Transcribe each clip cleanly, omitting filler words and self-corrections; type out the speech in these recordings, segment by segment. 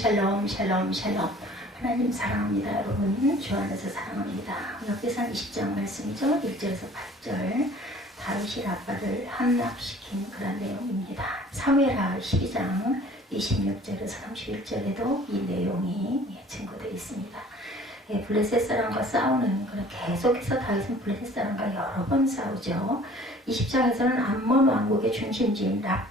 샬롬 샬롬 샬롬. 하나님 사랑합니다. 여러분 주 안에서 사랑합니다. 역대상 20장 말씀이죠. 1절에서 8절. 다윗이 라빠를 함락시킨 그런 내용입니다. 사무엘하 12장 26절에서 31절에도 이 내용이 증거되어 있습니다. 블레셋 사람과 싸우는 그런 계속해서 다윗은 블레셋 사람과 여러 번 싸우죠. 20장에서는 암몬 왕국의 중심지인 가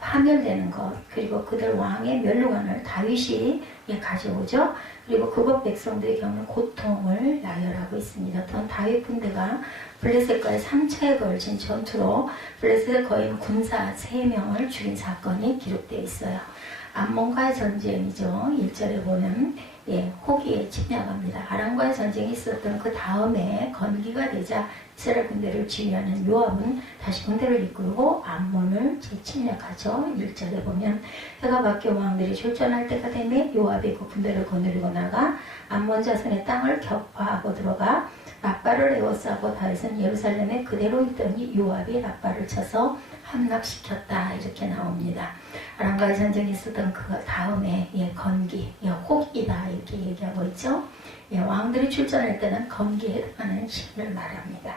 파멸되는 것, 그리고 그들 왕의 멸류관을 다윗이 가져오죠. 그리고 그곳 백성들이 겪는 고통을 나열하고 있습니다. 또한 다윗 군대가 블레셋과의 3차에 걸친 전투로 블레셋의 거인 군사 3명을 죽인 사건이 기록되어 있어요. 암몬과의 전쟁이죠. 1절에 보면 호기에 침략합니다. 아람과의 전쟁이 있었던 그 다음에 건기가 되자 이스라엘 군대를 지휘하는 요압은 다시 군대를 이끌고 암몬을 재침략하죠. 1절에 보면 해가 바뀌어 왕들이 출전할 때가 되면 요압이 그 군대를 거느리고 나가 암몬 자손의 땅을 격파하고 들어가 라빠를 에워싸고 다윗은 예루살렘에 그대로 있더니 요압이 라빠를 쳐서 함락시켰다. 이렇게 나옵니다. 아람과의 전쟁이 있었던 그 다음에 건기, 호기다 이렇게 얘기하고 있죠. 왕들이 출전할 때는 건기에 해당하는 시기를 말합니다.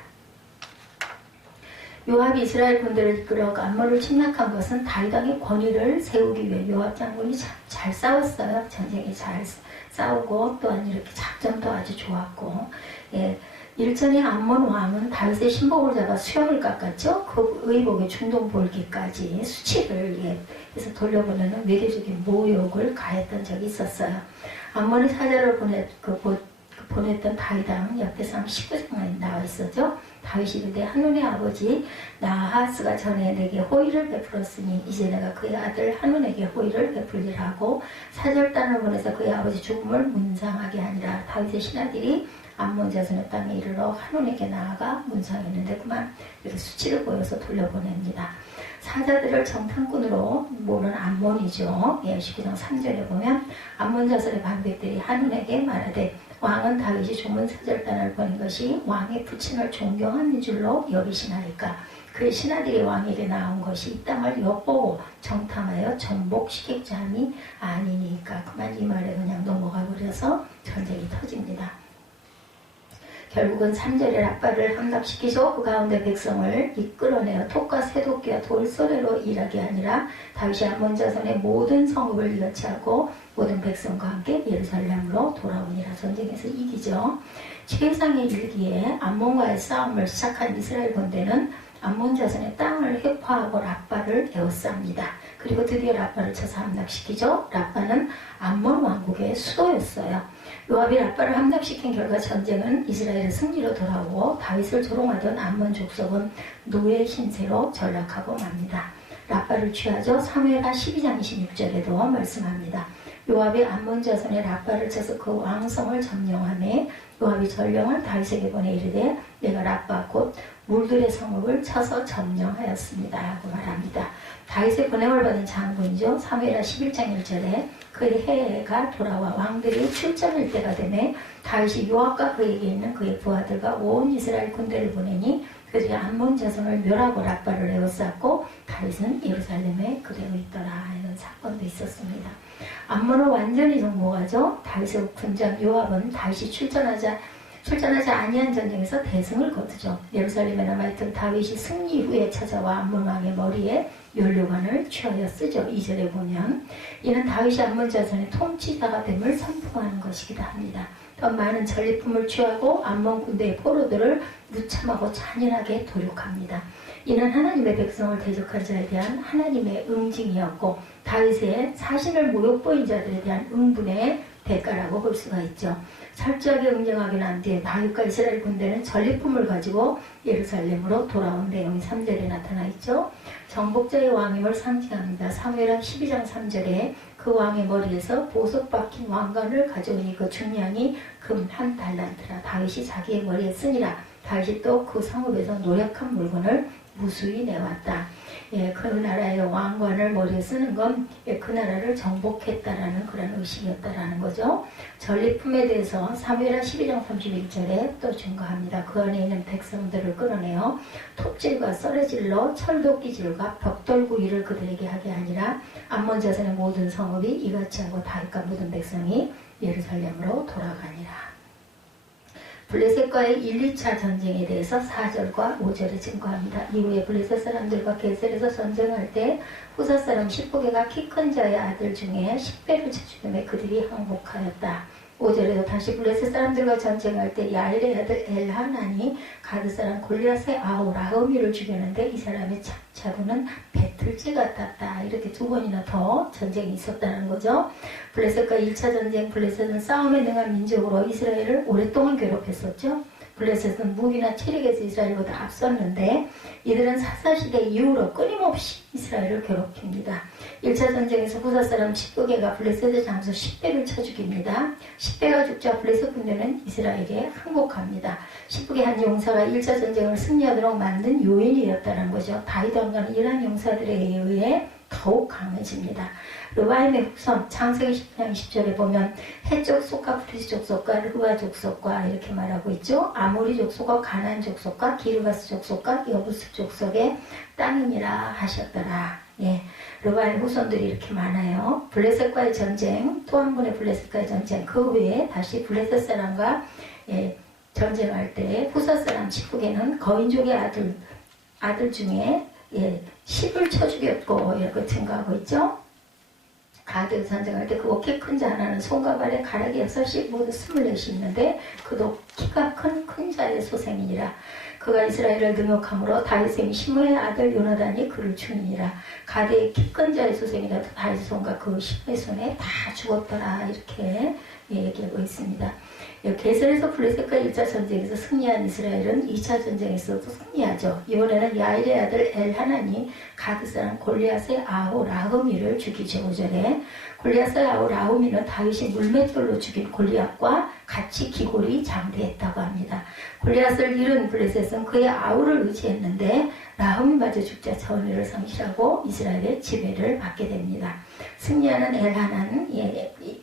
요압이 이스라엘 군대를 이끌어 암몬을 침략한 것은 다윗 왕의 권위를 세우기 위해 요압 장군이 잘 싸웠어요. 전쟁이 잘 싸우고 또한 이렇게 작전도 아주 좋았고 일전에 암몬 왕은 다윗의 신복을 잡아 수염을 깎았죠. 그 의복의 중동 볼기까지 수치를 해서 돌려보내는 외교적인 모욕을 가했던 적이 있었어요. 암몬이 사자를 보냈던 다윗 왕 역대상 19장에 나와 있었죠. 다윗이 이르되 한눈의 아버지 나하스가 전에 내게 호의를 베풀었으니 이제 내가 그의 아들 한눈에게 호의를 베풀리라 하고 사절단을 보내서 그의 아버지 죽음을 문상하게 하니라. 다윗의 신하들이 암몬 자손의 땅에 이르러 한눈에게 나아가 문상했는데 그만 이렇게 수치를 보여서 돌려보냅니다. 사자들을 정탐꾼으로 모는 암몬이죠. 19장 3절에 보면 암몬 자손의 반백들이 한눈에게 말하되 왕은 다윗이 조문 사절단을 보낸 것이 왕의 부친을 존경하는 줄로 여기시나이까. 그의 신하들이 왕에게 나온 것이 이 땅을 엿보고 정탐하여 전복시키자 함이 아니니까. 그만 이 말에 그냥 넘어가 버려서 전쟁이 터집니다. 결국은 3절에 라빠를 함락시키시고 그 가운데 백성을 이끌어내어 톱과 쇠도끼와 돌소리로 일하게 아니라 다윗이 암몬 자손의 모든 성읍을 여치하고 모든 백성과 함께 예루살렘으로 돌아오니라. 전쟁에서 이기죠. 최상의 일기에 암몬과의 싸움을 시작한 이스라엘 군대는 암몬 자손의 땅을 회파하고 라빠를 에워쌉니다. 그리고 드디어 라빠를 쳐서 함락시키죠. 라빠는 암몬 왕국의 수도였어요. 요압이 라빠를 함락시킨 결과 전쟁은 이스라엘의 승리로 돌아오고 다윗을 조롱하던 암몬 족속은 노예 신세로 전락하고 맙니다. 라빠를 취하죠. 사무엘하 12장 26절에도 말씀합니다. 요압이 암몬 자손의 라빠를 쳐서 그 왕성을 점령하매 요압이 전령을 다윗에게 보내 이르되 내가 라빠 곧 물들의 성읍을 쳐서 점령하였습니다 하고 말합니다. 다윗의 보냄을 받은 장군이죠. 사무엘하 11장 1절에 그의 해가 돌아와 왕들이 출전할 때가 되매 다윗이 요압과 그에게 있는 그의 부하들과 온 이스라엘 군대를 보내니 그들이 암몬 자손을 멸하고 라빠를 에워쌌고 다윗은 예루살렘에 그대로 있더라. 이런 사건도 있었습니다. 암몬을 완전히 정복하죠. 다윗의 군장 요압은 다윗이 출전하지 아니한 전쟁에서 대승을 거두죠. 예루살렘에 남아있던 다윗이 승리 후에 찾아와 암몬 왕의 머리에 멸류관을 취하여 쓰죠. 2절에 보면 이는 다윗이 암몬 자손의 통치자가 됨을 선포하는 것이기도 합니다. 더 많은 전리품을 취하고 암몬 군대의 포로들을 무참하고 잔인하게 도륙합니다. 이는 하나님의 백성을 대적한 자에 대한 하나님의 응징이었고 다윗의 사신을 모욕보인 자들에 대한 응분의 대가라고 볼 수가 있죠. 철저하게 응징하고 난 뒤에 다윗과 이스라엘 군대는 전리품을 가지고 예루살렘으로 돌아온 내용이 3절에 나타나 있죠. 정복자의 왕임을 상징합니다. 사무엘하 12장 3절에 그 왕의 머리에서 보석 박힌 왕관을 가져오니 그 중량이 금 1달란트라. 다윗이 자기의 머리에 쓰니라. 다윗이 또 그 성읍에서 노력한 물건을 무수히 내왔다. 그 나라의 왕관을 머리에 쓰는 건 그 나라를 정복했다라는 그런 의식이었다라는 거죠. 전리품에 대해서 사무엘하 12장 31절에 또 증거합니다. 그 안에 있는 백성들을 끌어내어 톱질과 썰어질러 철도끼질과 벽돌구이를 그들에게 하게 하니라. 암몬 자손의 모든 성읍이 이같이 하고 다윗과 모든 백성이 예루살렘으로 돌아가니라. 블레셋과의 1, 2차 전쟁에 대해서 4절과 5절에 증거합니다. 이후에 블레셋 사람들과 게셀에서 전쟁할 때 후사 사람 십부개가 키 큰 자의 아들 중에 10배를 쳐 죽음에 그들이 항복하였다. 5절에도 다시 블레셋 사람들과 전쟁할 때 야일의 아들 엘하나니 가드 사람 골리앗의 아우 라흐미를 죽였는데 이 사람의 자루는 배틀지 같았다. 이렇게 두 번이나 더 전쟁이 있었다는 거죠. 블레셋과 1차 전쟁, 블레셋은 싸움에 능한 민족으로 이스라엘을 오랫동안 괴롭혔었죠. 블레셋은 무기나 체력에서 이스라엘보다 앞섰는데 이들은 사사시대 이후로 끊임없이 이스라엘을 괴롭힙니다. 1차 전쟁에서 후사 사람 십부개가 블레셋의 장수 10배를 쳐 죽입니다. 10배가 죽자 블레셋 군대는 이스라엘에 항복합니다. 십부개 한 용사가 1차 전쟁을 승리하도록 만든 요인이었다는 거죠. 다윗 왕가는 이러한 용사들에 의해 더욱 강해집니다. 르바임의 후손 창세기 10장 20절에 보면 해족 속과 브리스 족속과 르바 족속과 이렇게 말하고 있죠. 아모리 족속과 가나안 족속과 기르가스 족속과 여부스 족속의 땅이니라 하셨더라. 르바임 후손들이 이렇게 많아요. 블레셋과의 전쟁, 또 한 번의 블레셋과의 전쟁, 그 후에 다시 블레셋 사람과 전쟁할 때 후사 사람 십부개는 거인족의 아들 중에 10을 쳐 죽였고 이렇게 증거하고 있죠. 가드 전쟁할 때 그 키 큰 자 하나는 손과 발에 가락이 6이 모두 24이 있는데 그도 키가 큰 자의 소생이니라. 그가 이스라엘을 능욕함으로 다윗의 시므의 아들 요나단이 그를 죽이니라. 가드의 키 큰 자의 소생이라 다윗의 손과 그 시므의 손에 다 죽었더라. 이렇게 얘기하고 있습니다. 게셀에서 블레셋과 1차 전쟁에서 승리한 이스라엘은 2차 전쟁에서도 승리하죠. 이번에는 야일의 아들 엘하나니 가드 사람 골리앗의 아우 라흐미를 죽이죠. 5절에 골리앗의 아우 라흐미는 다윗이 물맷돌로 죽인 골리앗과 같이 기골이 장대했다고 합니다. 골리앗을 잃은 블레셋은 그의 아우를 의지했는데 라흐미마저 죽자 전의를 상실하고 이스라엘의 지배를 받게 됩니다. 승리하는 엘하나는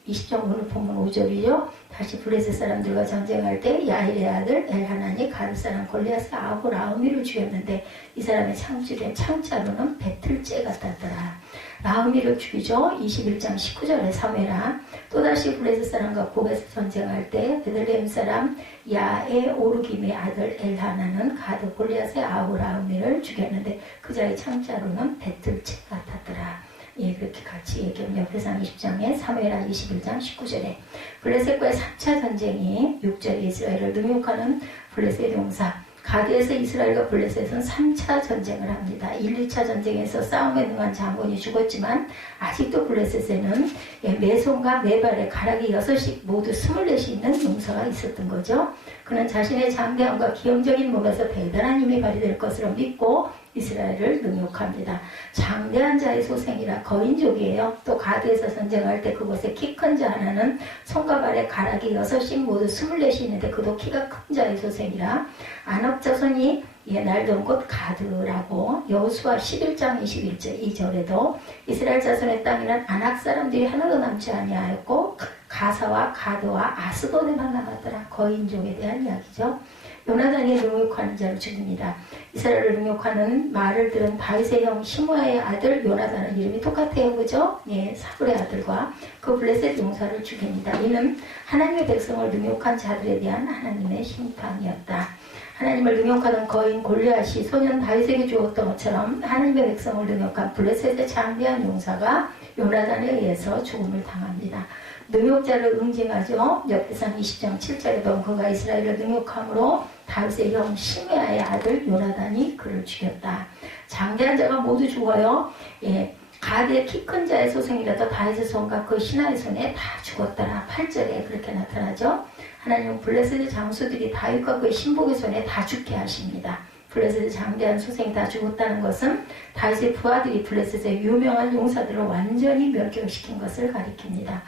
20장 오늘 본문 5절이죠. 다시 블레셋 사람들과 전쟁할 때 야일의 아들 엘하나니 가드 사람 골리앗의 아우 라흐미를 죽였는데 이 사람의 창조된 창자로는 배틀째 같았더라. 라흐미를 죽이죠. 21장 19절에 사무엘하 또다시 블레셋 사람과 고베스 전쟁할 때 베들레헴 사람 야에 오르김의 아들 엘하나는 가드 골리앗의 아우 라흐미를 죽였는데 그 자의 창자로는 배틀채 같았더라. 그렇게 같이 얘기하면 역대상 20장에 사무엘하 21장 19절에 블레셋과의 3차 전쟁이 6절에 이스라엘을 능욕하는 블레셋 용사 가드에서 이스라엘과 블레셋은 3차 전쟁을 합니다. 1, 2차 전쟁에서 싸움에 능한 장군이 죽었지만 아직도 블레셋에는 매손과 매발에 가락이 6이 모두 24이 있는 용사가 있었던 거죠. 그는 자신의 장대함과 기형적인 몸에서 대단한 힘이 발휘될 것으로 믿고 이스라엘을 능욕합니다. 장대한 자의 소생이라 거인족이에요. 또 가드에서 전쟁할 때 그곳에 키 큰 자 하나는 손과 발에 가락이 6이 모두 24이 있는데 그도 키가 큰 자의 소생이라 아낙 자손이 날던 곳 가드라고 여호수아 11장 21절 2절에도 이스라엘 자손의 땅에는 아낙 사람들이 하나도 남지 아니하였고 가사와 가드와 아스도데만 남았더라. 거인족에 대한 이야기죠. 요나단이 능욕하는 자를 죽입니다. 이스라엘을 능욕하는 말을 들은 다윗의 형 시므아의 아들 요나단은 이름이 똑같아요. 그죠? 사울의 아들과 그 블레셋 용사를 죽입니다. 이는 하나님의 백성을 능욕한 자들에 대한 하나님의 심판이었다. 하나님을 능욕하던 거인 골리앗이 소년 다윗에게 주었던 것처럼 하나님의 백성을 능욕한 블레셋의 장대한 용사가 요나단에 의해서 죽음을 당합니다. 능욕자를 응징하죠. 역대상 20장 7절에 보면 그가 이스라엘을 능욕함으로 다윗의 형 시므아의 아들 요나단이 그를 죽였다. 장대한 자가 모두 죽어요. 가드의 키 큰 자의 소생이라도 다윗의 손과 그 신하의 손에 다 죽었더라. 8절에 그렇게 나타나죠. 하나님은 블레셋의 장수들이 다윗과 그의 신복의 손에 다 죽게 하십니다. 블레셋의 장대한 소생이 다 죽었다는 것은 다윗의 부하들이 블레셋의 유명한 용사들을 완전히 멸격시킨 것을 가리킵니다.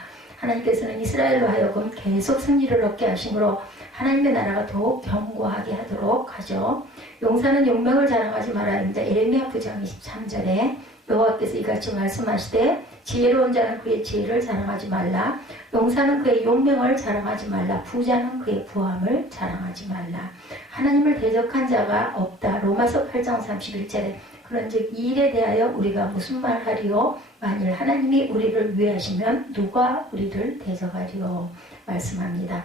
하나님께서는 이스라엘로 하여금 계속 승리를 얻게 하심으로 하나님의 나라가 더욱 견고하게 하도록 하죠. 용사는 용맹을 자랑하지 말아야 합니다. 에레미야 9장 23절에 여호와께서 이같이 말씀하시되 지혜로운 자는 그의 지혜를 자랑하지 말라. 용사는 그의 용맹을 자랑하지 말라. 부자는 그의 부함을 자랑하지 말라. 하나님을 대적한 자가 없다. 로마서 8장 31절에 그런즉 이 일에 대하여 우리가 무슨 말하리요? 만일 하나님이 우리를 위하시면 누가 우리를 대적하리요? 말씀합니다.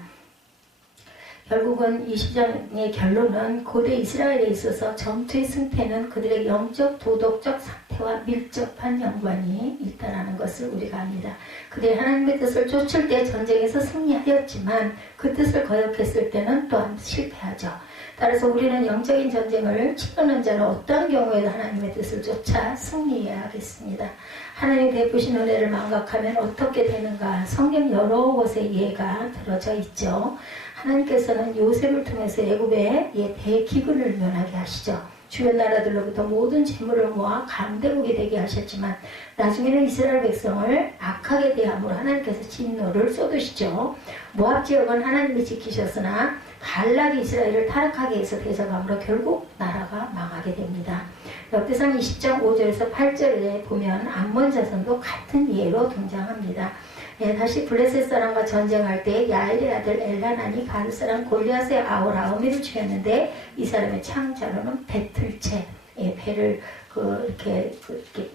결국은 이 시장의 결론은 고대 이스라엘에 있어서 전투의 승패는 그들의 영적 도덕적 상태와 밀접한 연관이 있다는 것을 우리가 압니다. 그들이 하나님의 뜻을 쫓을 때 전쟁에서 승리하였지만 그 뜻을 거역했을 때는 또한 실패하죠. 따라서 우리는 영적인 전쟁을 치르는 자는 어떠한 경우에도 하나님의 뜻을 쫓아 승리해야겠습니다. 하나님이 베푸신 은혜를 망각하면 어떻게 되는가? 성경 여러 곳에 예가 들어져 있죠. 하나님께서는 요셉을 통해서 애굽의 대기근을 면하게 하시죠. 주변 나라들로부터 모든 재물을 모아 강대국이 되게 하셨지만 나중에는 이스라엘 백성을 악하게 대함으로 하나님께서 진노를 쏟으시죠. 모압 지역은 하나님이 지키셨으나 갈락이 이스라엘을 타락하게 해서 대적함으로 결국 나라가 망하게 됩니다. 역대상 20장 5절에서 8절에 보면 암몬 자손도 같은 예로 등장합니다. 다시 블레셋 사람과 전쟁할 때 야엘의 아들 엘라난이 가드 사람 골리앗의 아울 아우미를 죽였는데 이 사람의 창자로는 배틀채, 배를 이렇게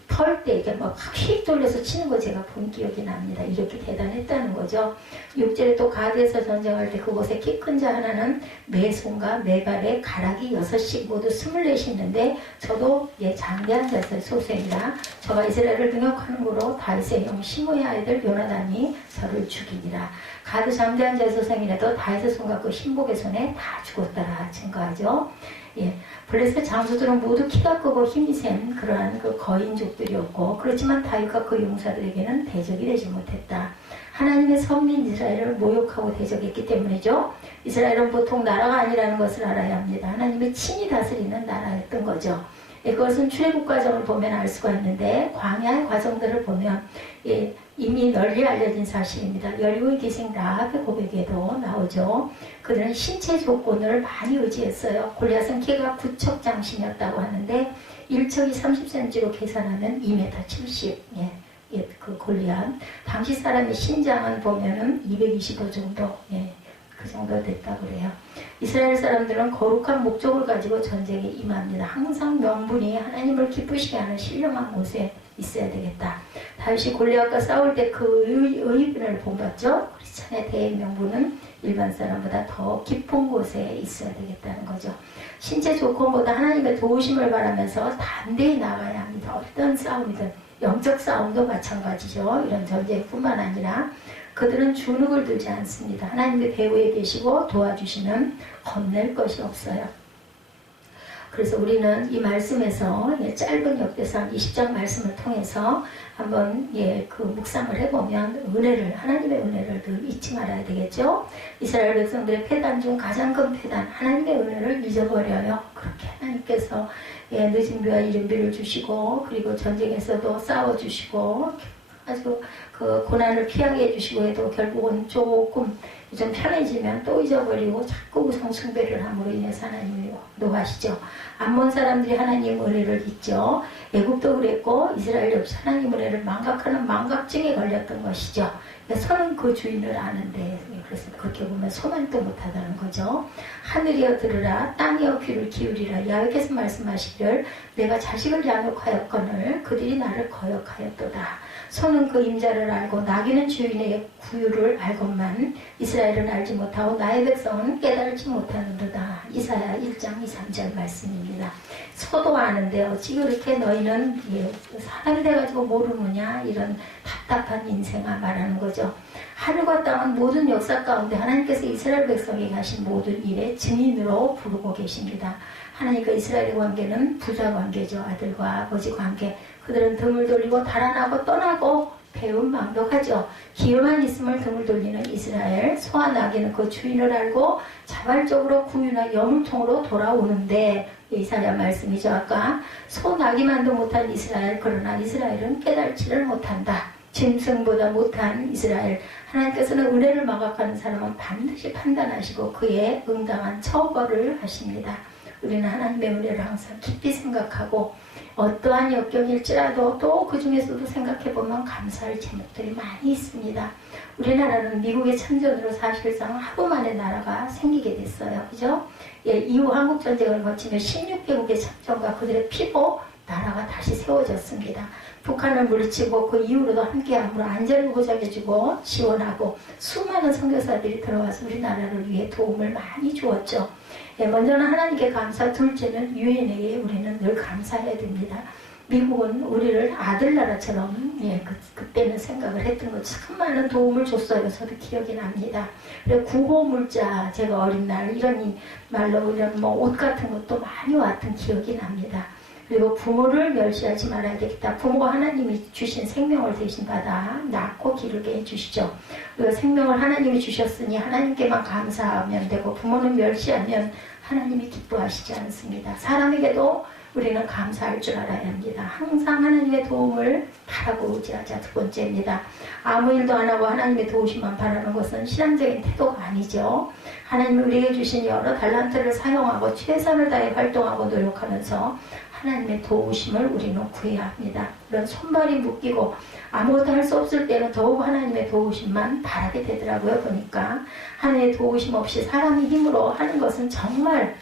털 때 이렇게 막 휙 돌려서 치는 거 제가 본 기억이 납니다. 이렇게 대단했다는 거죠. 6절에 또 가드에서 전쟁할 때 그곳에 키 큰 자 하나는 매 손과 매 발에 가락이 6씩 모두 24이 있는데 저도 장대한 자의 소생이라 저가 이스라엘을 능욕하는 거로 다윗의 형 시므의 아이들 요나단이 저를 죽이니라. 가드 장대한 자의 소생이라도 다윗의 손과 그 신복의 손에 다 죽었다라 증거하죠. 블레셋 장수들은 모두 키가 크고 힘이 센 그러한 그 거인족들이었고 그렇지만 다윗과 그 용사들에게는 대적이 되지 못했다. 하나님의 선민 이스라엘을 모욕하고 대적했기 때문이죠. 이스라엘은 보통 나라가 아니라는 것을 알아야 합니다. 하나님의 친히 다스리는 나라였던 거죠. 그것은 출애굽 과정을 보면 알 수가 있는데 광야의 과정들을 보면 이미 널리 알려진 사실입니다. 여리고의 기생 라합의 고백에도 나오죠. 그들은 신체 조건을 많이 의지했어요. 골리앗은 키가 9척 장신이었다고 하는데 1척이 30cm로 계산하면 2m 70. 그 골리앗. 당시 사람의 신장은 보면은 225 정도. 그 정도 됐다고 그래요. 이스라엘 사람들은 거룩한 목적을 가지고 전쟁에 임합니다. 항상 명분이 하나님을 기쁘시게 하는 신령한 곳에 있어야 되겠다. 다윗이 골리앗과 싸울 때 그 의분을 본받죠. 크리스찬의 대의 명분은 일반 사람보다 더 깊은 곳에 있어야 되겠다는 거죠. 신체 조건보다 하나님의 도우심을 바라면서 담대히 나가야 합니다. 어떤 싸움이든 영적 싸움도 마찬가지죠. 이런 전쟁뿐만 아니라 그들은 주눅을 들지 않습니다. 하나님의 배후에 계시고 도와주시면 겁낼 것이 없어요. 그래서 우리는 이 말씀에서 짧은 역대상 20장 말씀을 통해서 한번 그 묵상을 해보면 하나님의 은혜를 늘 잊지 말아야 되겠죠. 이스라엘 백성들의 패단 중 가장 큰 패단, 하나님의 은혜를 잊어버려요. 그렇게 하나님께서 늦은 비와 이른 비를 주시고 그리고 전쟁에서도 싸워주시고 아주 그 고난을 피하게 해주시고 해도 결국은 조금 좀 편해지면 또 잊어버리고 자꾸 우상숭배를 함으로 인해서 하나님이 노하시죠. 암몬 사람들이 하나님 은혜를 잊죠. 애굽도 그랬고 이스라엘 역시 하나님 은혜를 망각하는 망각증에 걸렸던 것이죠. 선은 그 주인을 아는데 그래서 그렇게 보면 소만도 못하다는 거죠. 하늘이여 들으라 땅이여 귀를 기울이라. 야훼께서 말씀하시기를 내가 자식을 양육하였거늘 그들이 나를 거역하였도다. 소는 그 임자를 알고 나귀는 주인의 구유를 알건만 이스라엘은 알지 못하고 나의 백성은 깨달지 못하는도다. 이사야 1장 2, 3절 말씀입니다. 소도 아는데 어찌 그렇게 너희는 사람이 돼가지고 모르느냐 이런 답답한 인생아 말하는 거죠. 하늘과 땅은 모든 역사 가운데 하나님께서 이스라엘 백성에게 하신 모든 일의 증인으로 부르고 계십니다. 하나님과 이스라엘의 관계는 부자 관계죠. 아들과 아버지 관계. 그들은 등을 돌리고 달아나고 떠나고 배은망덕하죠. 기회만 있음을 등을 돌리는 이스라엘. 소와 나귀는 그 주인을 알고 자발적으로 구유나 여물통으로 돌아오는데 이사야 말씀이죠. 아까 소 나귀만도 못한 이스라엘. 그러나 이스라엘은 깨달지를 못한다. 짐승보다 못한 이스라엘, 하나님께서는 은혜를 망각하는 사람은 반드시 판단하시고 그에 응당한 처벌을 하십니다. 우리는 하나님의 은혜를 항상 깊이 생각하고 어떠한 역경일지라도 또 그 중에서도 생각해보면 감사할 제목들이 많이 있습니다. 우리나라는 미국의 참전으로 사실상 하루 만에 나라가 생기게 됐어요. 그죠? 예, 이후 한국전쟁을 거치며 16개국의 참전과 그들의 피로 나라가 다시 세워졌습니다. 북한을 물리치고 그 이후로도 함께함으로 안전을 보장해주고 지원하고 수많은 선교사들이 들어와서 우리나라를 위해 도움을 많이 주었죠. 예, 먼저는 하나님께 감사, 둘째는 유엔에게 우리는 늘 감사해야 됩니다. 미국은 우리를 아들나라처럼 그때는 생각을 했던 거 참 많은 도움을 줬어요. 저도 기억이 납니다. 그리고 구호물자, 제가 어린 날 이런 말로 이런 옷 같은 것도 많이 왔던 기억이 납니다. 그리고 부모를 멸시하지 말아야 되겠다. 부모가 하나님이 주신 생명을 대신 받아 낳고 기르게 해주시죠. 그리고 생명을 하나님이 주셨으니 하나님께만 감사하면 되고 부모는 멸시하면 하나님이 기뻐하시지 않습니다. 사람에게도 우리는 감사할 줄 알아야 합니다. 항상 하나님의 도움을 바라고 의지하자. 두 번째입니다. 아무 일도 안 하고 하나님의 도우심만 바라는 것은 신앙적인 태도가 아니죠. 하나님이 우리에게 주신 여러 달란트를 사용하고 최선을 다해 활동하고 노력하면서 하나님의 도우심을 우리는 구해야 합니다. 그런 손발이 묶이고 아무것도 할 수 없을 때는 더욱 하나님의 도우심만 바라게 되더라고요. 보니까 하나님의 도우심 없이 사람의 힘으로 하는 것은 정말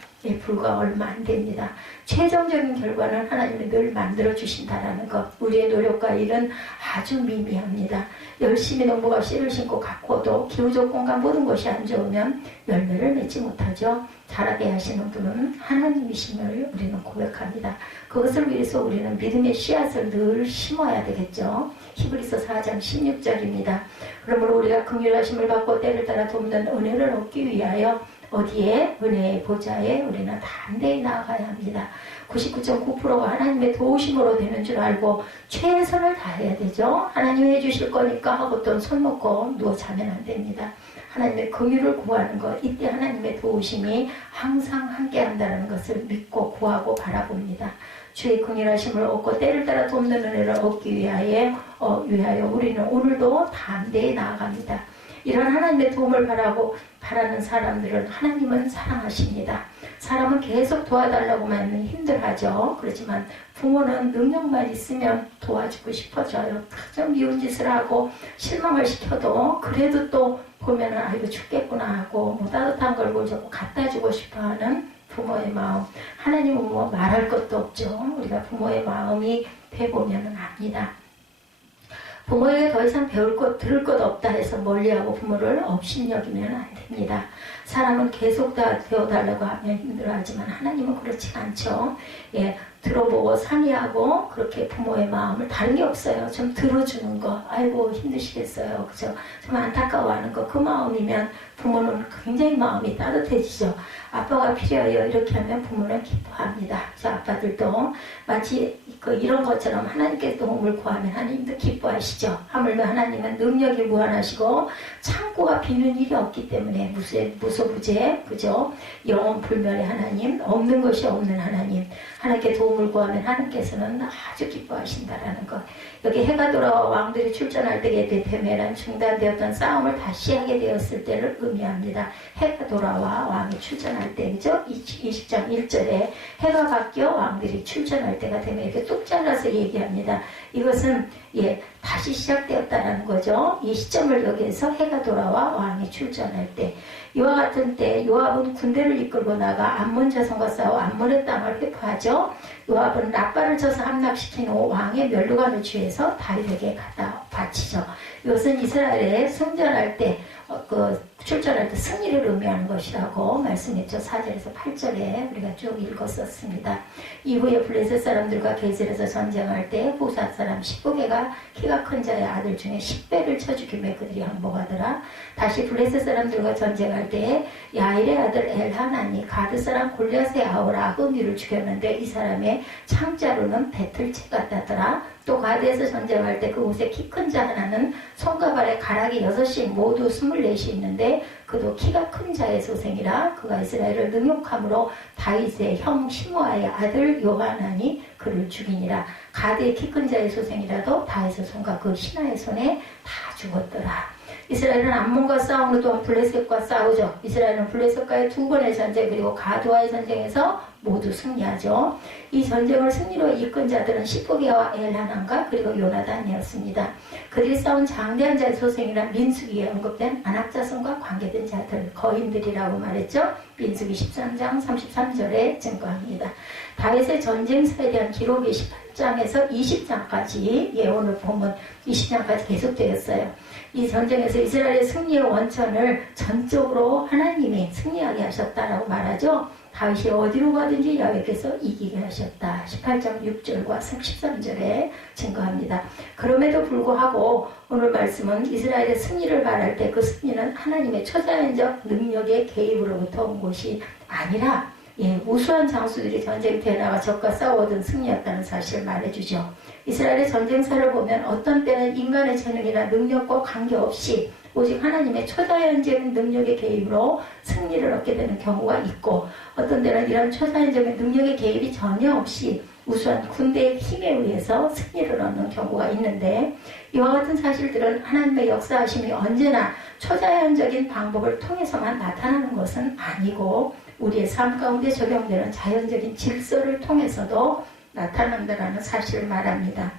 불과 얼마 안 됩니다. 최종적인 결과는 하나님이 늘 만들어 주신다라는 것. 우리의 노력과 일은 아주 미미합니다. 열심히 농부가 씨를 심고 가꾸어도 기후조건과 모든 것이 안 좋으면 열매를 맺지 못하죠. 자라게 하시는 분은 하나님이심을 우리는 고백합니다. 그것을 위해서 우리는 믿음의 씨앗을 늘 심어야 되겠죠. 히브리서 4장 16절입니다. 그러므로 우리가 긍휼하심을 받고 때를 따라 돕는 은혜를 얻기 위하여 어디에? 은혜의 보좌에 우리는 담대히 나아가야 합니다. 99.9%가 하나님의 도우심으로 되는 줄 알고 최선을 다해야 되죠. 하나님이 해주실 거니까 하고 또 손 놓고 누워 자면 안 됩니다. 하나님의 긍휼을 구하는 것, 이때 하나님의 도우심이 항상 함께한다는 것을 믿고 구하고 바라봅니다. 주의 긍휼하심을 얻고 때를 따라 돕는 은혜를 얻기 위하여 우리는 오늘도 담대히 나아갑니다. 이런 하나님의 도움을 바라는 사람들은 하나님은 사랑하십니다. 사람은 계속 도와달라고만 힘들하죠. 그렇지만 부모는 능력만 있으면 도와주고 싶어져요. 가장 미운 짓을 하고 실망을 시켜도 그래도 또 보면은 아이고 죽겠구나 하고 따뜻한 걸 보여주고 갖다 주고 싶어하는 부모의 마음. 하나님은 말할 것도 없죠. 우리가 부모의 마음이 돼보면은 압니다. 부모에게 더 이상 배울 것, 들을 것 없다 해서 멀리하고 부모를 업신여기면 안 됩니다. 사람은 계속 다 되어달라고 하면 힘들어하지만 하나님은 그렇지 않죠. 들어보고 상의하고 그렇게 부모의 마음을 다른 게 없어요. 좀 들어주는 거, 아이고 힘드시겠어요. 그죠? 좀 안타까워하는 거, 그 마음이면 부모는 굉장히 마음이 따뜻해지죠. 아빠가 필요해요. 이렇게 하면 부모는 기뻐합니다. 그래서 아빠들도 마치 이런 것처럼 하나님께 도움을 구하면 하나님도 기뻐하시죠. 하물며 하나님은 능력이 무한하시고 창고가 비는 일이 없기 때문에 무소부재, 그죠? 영원 불멸의 하나님, 없는 것이 없는 하나님, 하나님께 도움을 구하면 하나님께서는 아주 기뻐하신다라는 것. 여기 해가 돌아와 왕들이 출전할 때에 베테메란 중단되었던 싸움을 다시 하게 되었을 때를 의미합니다. 해가 돌아와 왕이 출전할 때, 그죠? 20장 1절에 해가 바뀌어 왕들이 출전할 때가 되면 이렇게 뚝 잘라서 얘기합니다. 이것은 다시 시작되었다는 거죠. 이 시점을 여기에서 해가 돌아와 왕이 출전할 때, 이와 같은 때 요압은 군대를 이끌고 나가 암몬 자손과 싸워 암몬의 땅을 회포하죠. 요압은 라빠를 쳐서 함락시킨 후 왕의 멸류관을 취해서 다윗에게 갖다 바치죠. 이것은 이스라엘에 승전할 때 출전할 때 승리를 의미하는 것이라고 말씀했죠. 4절에서 8절에 우리가 쭉 읽었었습니다. 이후에 블레셋 사람들과 게셀에서 전쟁할 때 보사 사람 19개가 키가 큰 자의 아들 중에 10배를 쳐 죽이며 그들이 항복하더라. 다시 블레셋 사람들과 전쟁할 때 야일의 아들 엘하나니 가드 사람 골리앗의 아우 라그미를 죽였는데 이 사람의 창자로는 배틀채 같다더라. 또 가드에서 전쟁할 때 그곳에 키 큰 자 하나는 손과 발에 가락이 6씩 모두 24이 있는데 그도 키가 큰 자의 소생이라 그가 이스라엘을 능욕함으로 다윗의 형 시므아의 아들 요하난이 그를 죽이니라. 가드의 키 큰 자의 소생이라도 다윗의 손과 그 신하의 손에 다 죽었더라. 이스라엘은 암몬과 싸우는 동안 블레셋과 싸우죠. 이스라엘은 블레셋과의 2번의 전쟁 그리고 가드와의 전쟁에서 모두 승리하죠. 이 전쟁을 승리로 이끈 자들은 시프기야와 엘하난과 그리고 요나단이었습니다. 그들이 싸운 장대한 자의 소생이란 민수기에 언급된 안악자손과 관계된 자들, 거인들이라고 말했죠. 민수기 13장 33절에 증거합니다. 다윗의 전쟁사에 대한 기록이 18장에서 20장까지 오늘 보면 20장까지 계속되었어요. 이 전쟁에서 이스라엘의 승리의 원천을 전적으로 하나님이 승리하게 하셨다라고 말하죠. 다윗이 어디로 가든지 야훼께서 이기게 하셨다. 18장 6절과 13절에 증거합니다. 그럼에도 불구하고 오늘 말씀은 이스라엘의 승리를 말할 때 그 승리는 하나님의 초자연적 능력의 개입으로부터 온 것이 아니라 우수한 장수들이 전쟁터에 나가 적과 싸워든 승리였다는 사실을 말해주죠. 이스라엘의 전쟁사를 보면 어떤 때는 인간의 재능이나 능력과 관계없이 오직 하나님의 초자연적인 능력의 개입으로 승리를 얻게 되는 경우가 있고 어떤 때는 이런 초자연적인 능력의 개입이 전혀 없이 우수한 군대의 힘에 의해서 승리를 얻는 경우가 있는데 이와 같은 사실들은 하나님의 역사하심이 언제나 초자연적인 방법을 통해서만 나타나는 것은 아니고 우리의 삶 가운데 적용되는 자연적인 질서를 통해서도 나타난다는 사실을 말합니다.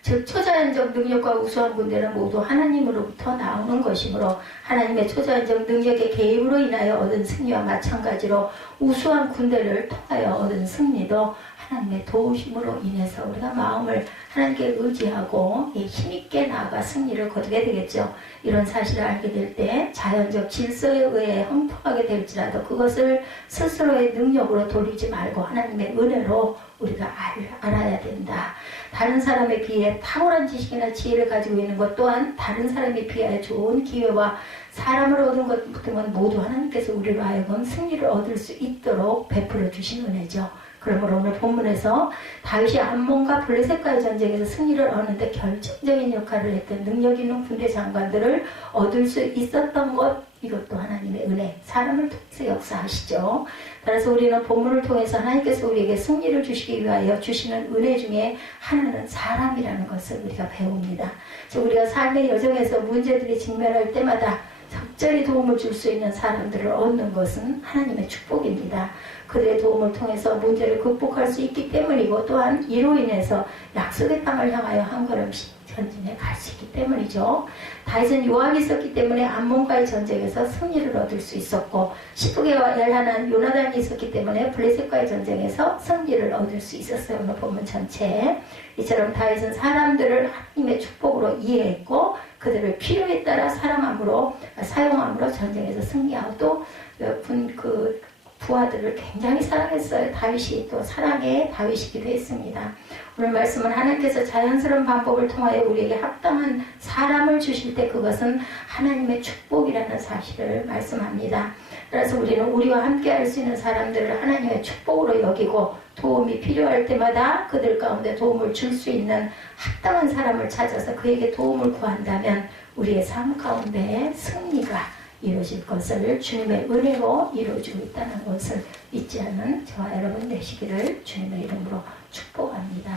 즉 초자연적 능력과 우수한 군대는 모두 하나님으로부터 나오는 것이므로 하나님의 초자연적 능력의 개입으로 인하여 얻은 승리와 마찬가지로 우수한 군대를 통하여 얻은 승리도 하나님의 도우심으로 인해서 우리가 마음을 하나님께 의지하고 힘있게 나아가 승리를 거두게 되겠죠. 이런 사실을 알게 될 때 자연적 질서에 의해 형통하게 될지라도 그것을 스스로의 능력으로 돌리지 말고 하나님의 은혜로 우리가 알아야 된다. 다른 사람에 비해 탁월한 지식이나 지혜를 가지고 있는 것 또한 다른 사람에 비하여 좋은 기회와 사람을 얻은 것 등은 모두 하나님께서 우리로 하여금 승리를 얻을 수 있도록 베풀어 주신 은혜죠. 그러므로 오늘 본문에서 다윗이 암몬과 블레셋과의 전쟁에서 승리를 얻는데 결정적인 역할을 했던 능력 있는 군대 장관들을 얻을 수 있었던 것, 이것도 하나님의 은혜, 사람을 통해서 역사하시죠. 따라서 우리는 본문을 통해서 하나님께서 우리에게 승리를 주시기 위하여 주시는 은혜 중에 하나는 사람이라는 것을 우리가 배웁니다. 즉 우리가 삶의 여정에서 문제들이 직면할 때마다 적절히 도움을 줄 수 있는 사람들을 얻는 것은 하나님의 축복입니다. 그들의 도움을 통해서 문제를 극복할 수 있기 때문이고 또한 이로 인해서 약속의 땅을 향하여 한 걸음씩 전진해 갈 수 있기 때문이죠. 다윗은 요압이 있었기 때문에 암몬과의 전쟁에서 승리를 얻을 수 있었고 시프기야와 엘하난 요나단이 있었기 때문에 블레셋과의 전쟁에서 승리를 얻을 수 있었어요. 오늘 본문 전체에 이처럼 다윗은 사람들을 하나님의 축복으로 이해했고 그들을 필요에 따라 사용함으로 전쟁에서 승리하고 또 부하들을 굉장히 사랑했어요. 다윗이 또 사랑의 다윗이기도 했습니다. 오늘 말씀은 하나님께서 자연스러운 방법을 통하여 우리에게 합당한 사람을 주실 때 그것은 하나님의 축복이라는 사실을 말씀합니다. 그래서 우리는 우리와 함께 할 수 있는 사람들을 하나님의 축복으로 여기고 도움이 필요할 때마다 그들 가운데 도움을 줄 수 있는 합당한 사람을 찾아서 그에게 도움을 구한다면 우리의 삶 가운데 승리가 이루어질 것을 주님의 은혜로 이루어지고 있다는 것을 잊지 않는 저와 여러분 되시기를 주님의 이름으로 축복합니다.